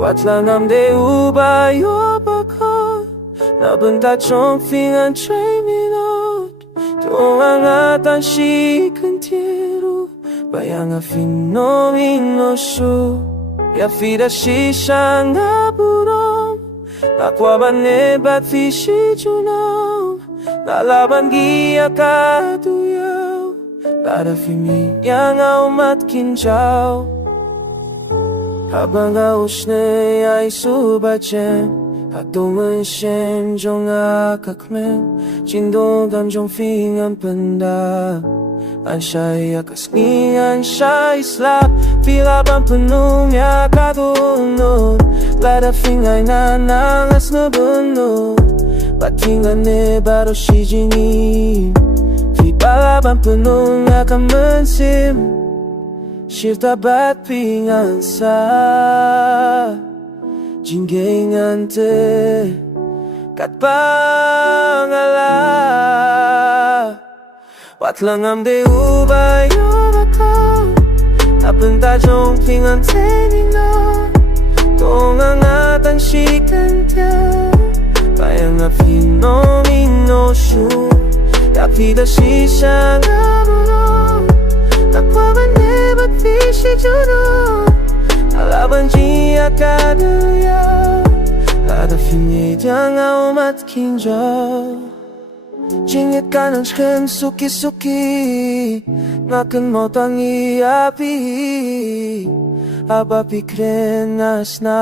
Watla ngam de ubayo bako na bynta jong phin trei minot ang shi kyntien phin iehnoh ya Phi shisha nga burom kwah Phi Shi Junom nalaban gia ka duriaw phin kyintien habang ausne ay subachen Hatuman shem jong kakmen Jindogam jong phin panda Anshaya kasngian siya isla Pila bang punong yakadunod Lada phin ay nanangas na bunod Batingan ne baro shi jngi Pila bang punong yakamansim MrBat pingan sa jngi ngante kat pangala Watla ngam de ubayo bako na bynta jong phin trei minot ang shi kyntien phin iehnoh ya Phi shisha nga burom kwah Phi Shi Junom nalaban gia ka duriaw Lada phin jingit ka ng shem suki-suki Ngakan mo tang iapi Aba pikren nas na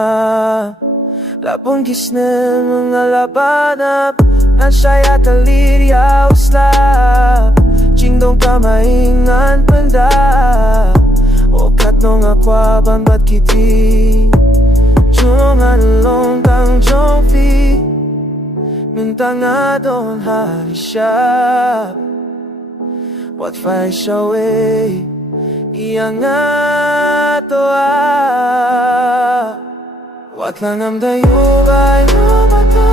Labong gisne mga labanap Nansaya duriaw slap Jingdong kamaingan panda Okat no nga kwah bat kiti Junong along tang jong phi Minta nga doon hari siya What Phi Shi way Iya nga to Watla ngam dayo bayo bako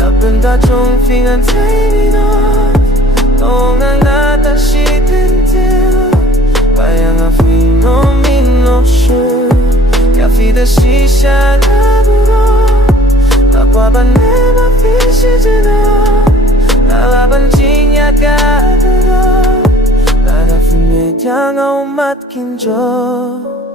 na bynta jong phin trei minot ang shi kyntien phin iehnoh ya Phi shisha nga burom kwah Phi Shi Junom nalaban gia ka duriaw Lada phin kyintien